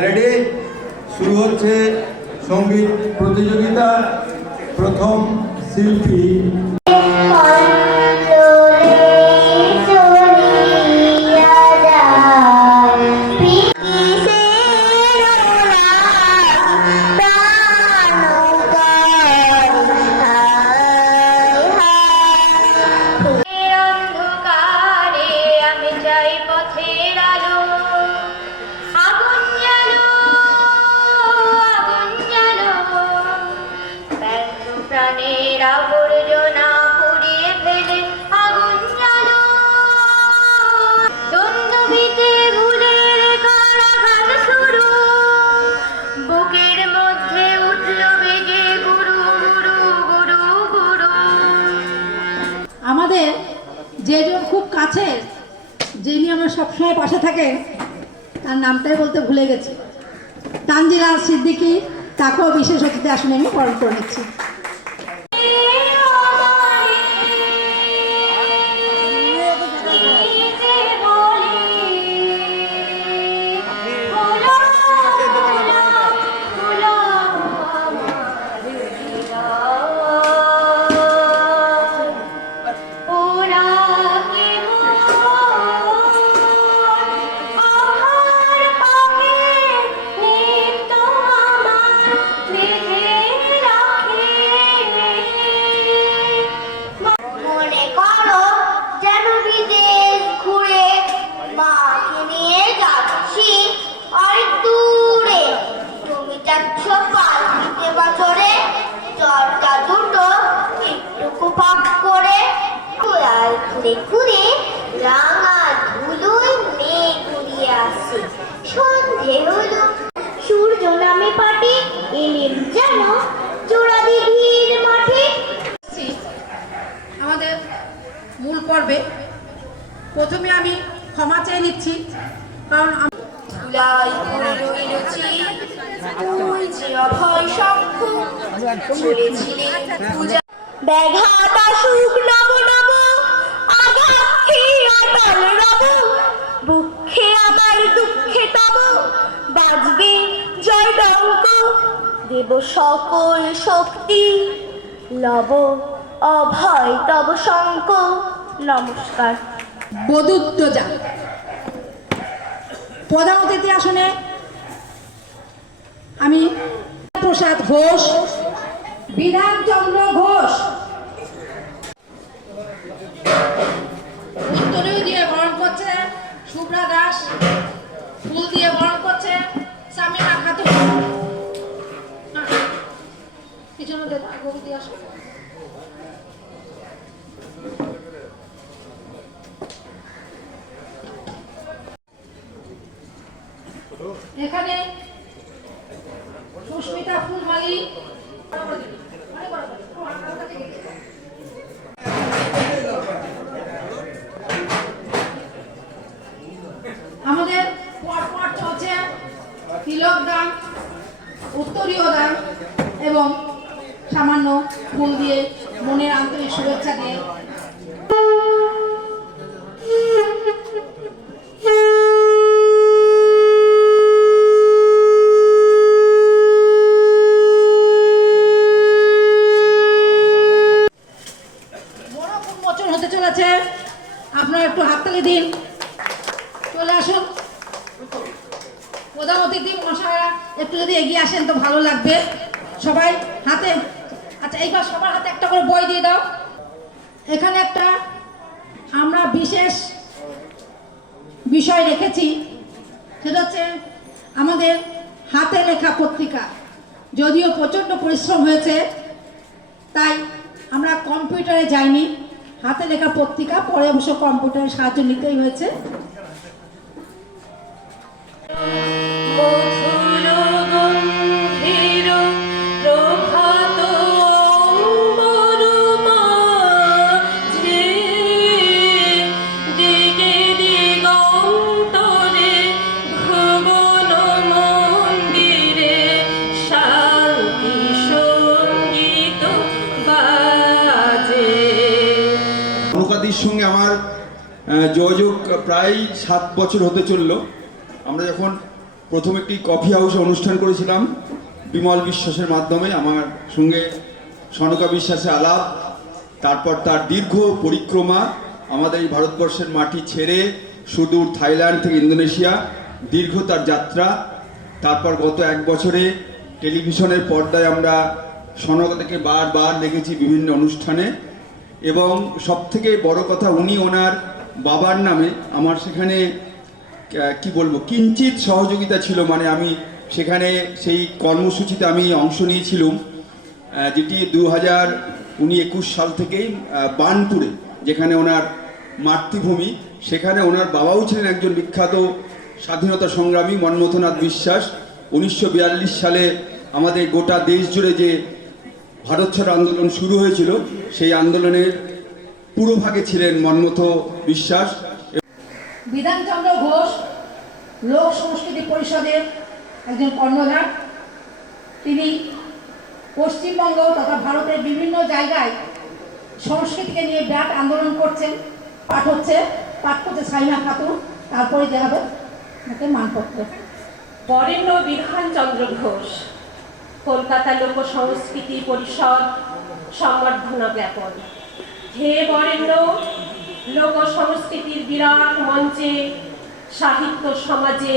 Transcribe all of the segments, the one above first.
Ready শুরু হচ্ছে সংগীত প্রতিযোগিতা প্রথম শিল্পী কাছের যিনি আমার সবসময় পাশে থাকেন, তার নামটাই বলতে ভুলে গেছি। তানজিলা সিদ্দিকি, তাকেও বিশেষ অতিথি আসলে আমি বরণ করে নিচ্ছি। ঘুরে ঘুরে রাঙা ধুলোয় মেঘ ঘুরিয়ে আসছে সন্ধে হলো সূর্য নামে পাটি এলেন যেন চোরা দিঘির মাঠে। আমাদের মূল পর্বে প্রথমে আমি ক্ষমা চেয়ে নিচ্ছি কারণ ধুলাই করে রইলছি তুই যে অভয় শঙ্খ চলেছিলে ব্যাঘাত আসুক নব নব আঘাত আমার দুঃখে তব, বাজবে জয় ডঙ্ক দেব সকল শক্তি, লব অভয় তব শঙ্ক নমস্কার। বদুত্তজা প্রধান অতিথি আসনে আমি প্রসাদ ঘোষ, বিধানচন্দ্র ঘোষ। উত্তরীয় দিয়ে বরণ করছে, শুভ্রা দাস ফুল দিয়ে বরণ করছে সামিনা খাতুন পিছনে দেখো গরু দিয়ে আসো এখানে সুস্মিতা ফুলমালি আমাদের পরপর চলছে তিলক দান উত্তরীয় দান এবং সামান্য ফুল দিয়ে মনের আন্তরিক শুভেচ্ছা দিয়ে বড় উন্মোচন হতে চলেছে আপনারা একটু হাততালি দিন চলে আসুন অতিথি মশাইরা একটু যদি এগিয়ে আসেন তো ভালো লাগবে। সবাই হাতে আচ্ছা এইবার সবার হাতে একটা করে বই দিয়ে দাও। এখানে একটা আমরা বিশেষ বিষয় রেখেছি। সেটা হচ্ছে আমাদের হাতে লেখা পত্রিকা। যদিও প্রচণ্ড পরিশ্রম হয়েছে, তাই আমরা কম্পিউটারে যাইনি। হাতে লেখা পত্রিকা, পরে অবশ্য কম্পিউটারের সাহায্য নিতেই হয়েছে। নৌকাদির সঙ্গে আমার যোগাযোগ প্রায় সাত বছর হতে চলল। আমরা যখন প্রথম একটি কফি হাউসে অনুষ্ঠান করেছিলাম বিমল বিশ্বাসের মাধ্যমে, আমার সঙ্গে সনকা বিশ্বাসে আলাপ, তারপর তার দীর্ঘ পরিক্রমা, আমাদের এই ভারতবর্ষের মাটি ছেড়ে সুদূর থাইল্যান্ড থেকে ইন্দোনেশিয়া দীর্ঘ তার যাত্রা, তারপর গত এক বছরে টেলিভিশনের পর্দায় আমরা সনকাকে বারবার দেখেছি বিভিন্ন অনুষ্ঠানে এবং সব থেকে বড় কথা উনি ওনার বাবার নামে, আমার সেখানে কি বলব কিঞ্চিত সহযোগিতা ছিল মানে আমি সেখানে সেই কর্মসূচিতে আমি অংশ নিয়েছিলাম যেটি দু হাজার উনি একুশ সাল থেকেই বানপুরে, যেখানে ওনার মাতৃভূমি, সেখানে ওনার বাবাও ছিলেন একজন বিখ্যাত স্বাধীনতা সংগ্রামী মনমথনাথ বিশ্বাস। উনিশশো বিয়াল্লিশ সালে আমাদের গোটা দেশ জুড়ে যে ভারত ছাড়ো আন্দোলন শুরু হয়েছিল, সেই আন্দোলনের পুরোভাগে ছিলেন মন্মথ বিশ্বাস। বিধানচন্দ্র ঘোষ লোক সংস্কৃতি পরিষদের একজন কর্ণধার। তিনি পশ্চিমবঙ্গ তথা ভারতের বিভিন্ন জায়গায় সংস্কৃতিকে নিয়ে বিরাট আন্দোলন করছেন। পাঠ হচ্ছে, পাঠ করছে সাইনা খাতুন। তারপরে দেখাবে তাকে মানপত্র। বরেণ্য বিধানচন্দ্র ঘোষ, কলকাতা লোক সংস্কৃতি পরিষদ সম্বর্ধনা জ্ঞাপন। হে বরেণ্য লোক সংস্কৃতির বিরাট মঞ্চে, সাহিত্য সমাজে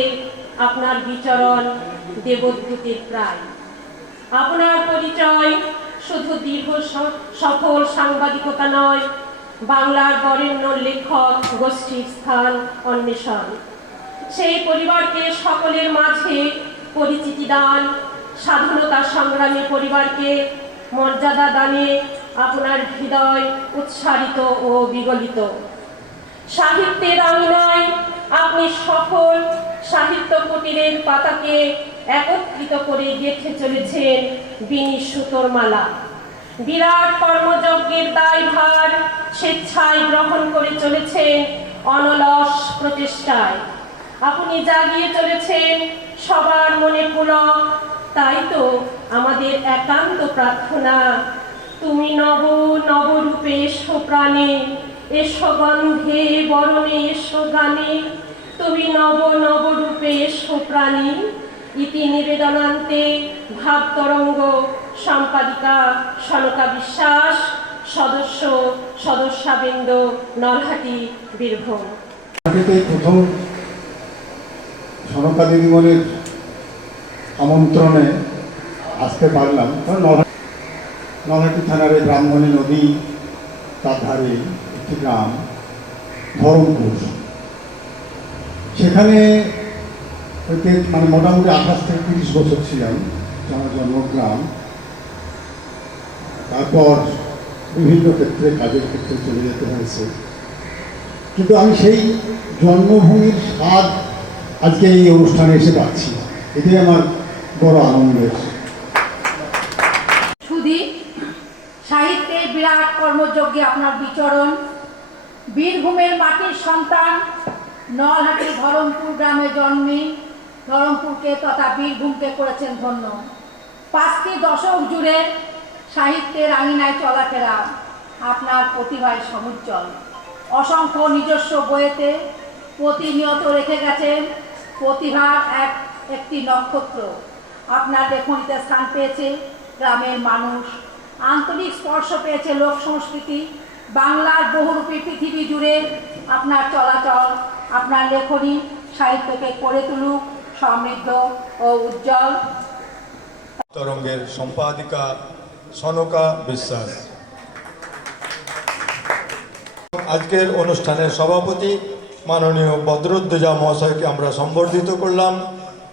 আপনার বিচরণ দেবদ্যুতের প্রায়। আপনার পরিচয় শুধু দীর্ঘ সফল সাংবাদিকতা নয়, বাংলার বরেণ্য লেখক, গোষ্ঠীর স্থান অন্বেষণ। সেই পরিবারকে সকলের মাঝে পরিচিতি দান, স্বাধীনতা সংগ্রামী পরিবারকে মর্যাদা দানে আপনার হৃদয় উৎসারিত ও বিগলিত। সাহিত্যের আঙিনায় আপনি সফল সাহিত্য কুটিরের পাতাকে একত্রিত করে গেঁথে চলেছেন বিনি সুতোর মালা। বিরাট কর্মযজ্ঞের দায়ভার স্বেচ্ছায় গ্রহণ করে চলেছেন অনলস প্রচেষ্টায়। আপনি জাগিয়ে চলেছেন সবার মনে পুলক, তাই তো আমাদের একান্ত প্রার্থনা। তুমি নব, নবরূপে এসো প্রাণে, এসো গন্ধে, বরণে, এসো গানে। তুমি নব, নবরূপে এসো প্রাণী, ইতি নিবেদনান্তে ভাব তরঙ্গ, সম্পাদিকা, সনকা বিশ্বাস, সদস্য, সদস্যাবৃন্দ, নলহাটি, বীরভূম। প্রথম সনকা দিদিমণির আমন্ত্রণে আসতে পারলাম, কারণ নলহাটি থানার এই ব্রাহ্মণী নদী, তার ধারে একটি গ্রাম, ধরমপুর। সেখানে হইতে মানে মোটামুটি আঠাশ থেকে তিরিশ বছর ছিলাম আমার জন্মগ্রাম তারপর বিভিন্ন ক্ষেত্রে, কাজের ক্ষেত্রে চলে যেতে হয়েছে। কিন্তু আমি সেই জন্মভূমির স্বাদ আজকে এই অনুষ্ঠানে এসে পাচ্ছি। এটাই আমার বড় আনন্দের সুধী সাহিত্যের বিরাট কর্মযজ্ঞে আপনার বিচরণ। বীরভূমের মাটির সন্তান নলহাটির ধরমপুর গ্রামে জন্মে। ধরমপুরকে তথা বীরভূমকে করেছেন ধন্য। পাঁচটি দশক জুড়ে সাহিত্যের আঙিনায় চলাফেরা আপনার প্রতিভায় সমুজ্জ্বল। অসংখ্য নিজস্ব বইয়েতে প্রতিনিয়ত রেখে গেছেন প্রতিভার এক, একটি নক্ষত্র। আপনার লেখনীতে স্থান পেয়েছে গ্রামের মানুষ আন্তরিক স্পর্শ পেয়েছে লোক সংস্কৃতি, বাংলার বহুরূপী পৃথিবী জুড়ে আপনার চলাচল, আপনার লেখনী, সাহিত্যকে করে তুলুক, সমৃদ্ধ ও উজ্জ্বল। তরঙ্গের সম্পাদিকা সনকা বিশ্বাস। আজকের অনুষ্ঠানের সভাপতি মাননীয় বদরুদ্দোজা মহাশয়কে আমরা সম্বর্ধিত করলাম।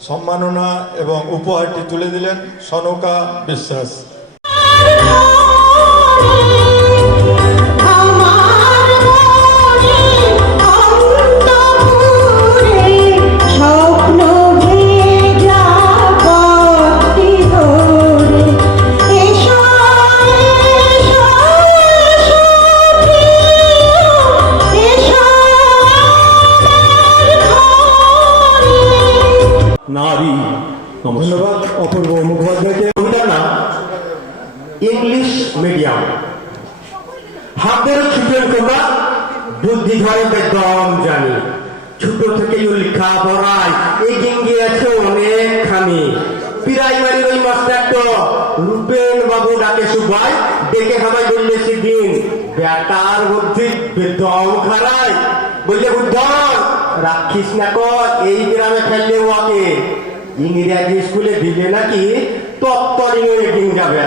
সম্মাননা এবং উপহারটি তুলে দিলেন সনকা বিশ্বাস। নারী। ধন্যবাদ অপূর্ব মুখোপাধ্যায়কে। কবিতার নাম ইংলিশ মিডিয়াম হাতের ছুটেন তোমরা বুদ্ধি ধরে বেদম জানি। ছোট থেকেই লেখা পড়ায়। এগিয়ে গিয়েছে অনেকখানি। প্রাইমারির ওই মাস্টার তো রূপেন বাবু ডাকে ভাই ডেকে সবাই বললে সেদিন বেটার বুদ্ধি বেদম খারাই। বললে বুদ্ধ রাখিস না কর এই গ্রামে ফেললে ওকে। ইংরেজি স্কুলে দিলে নাকি তত্তর ইংরেজি যাবে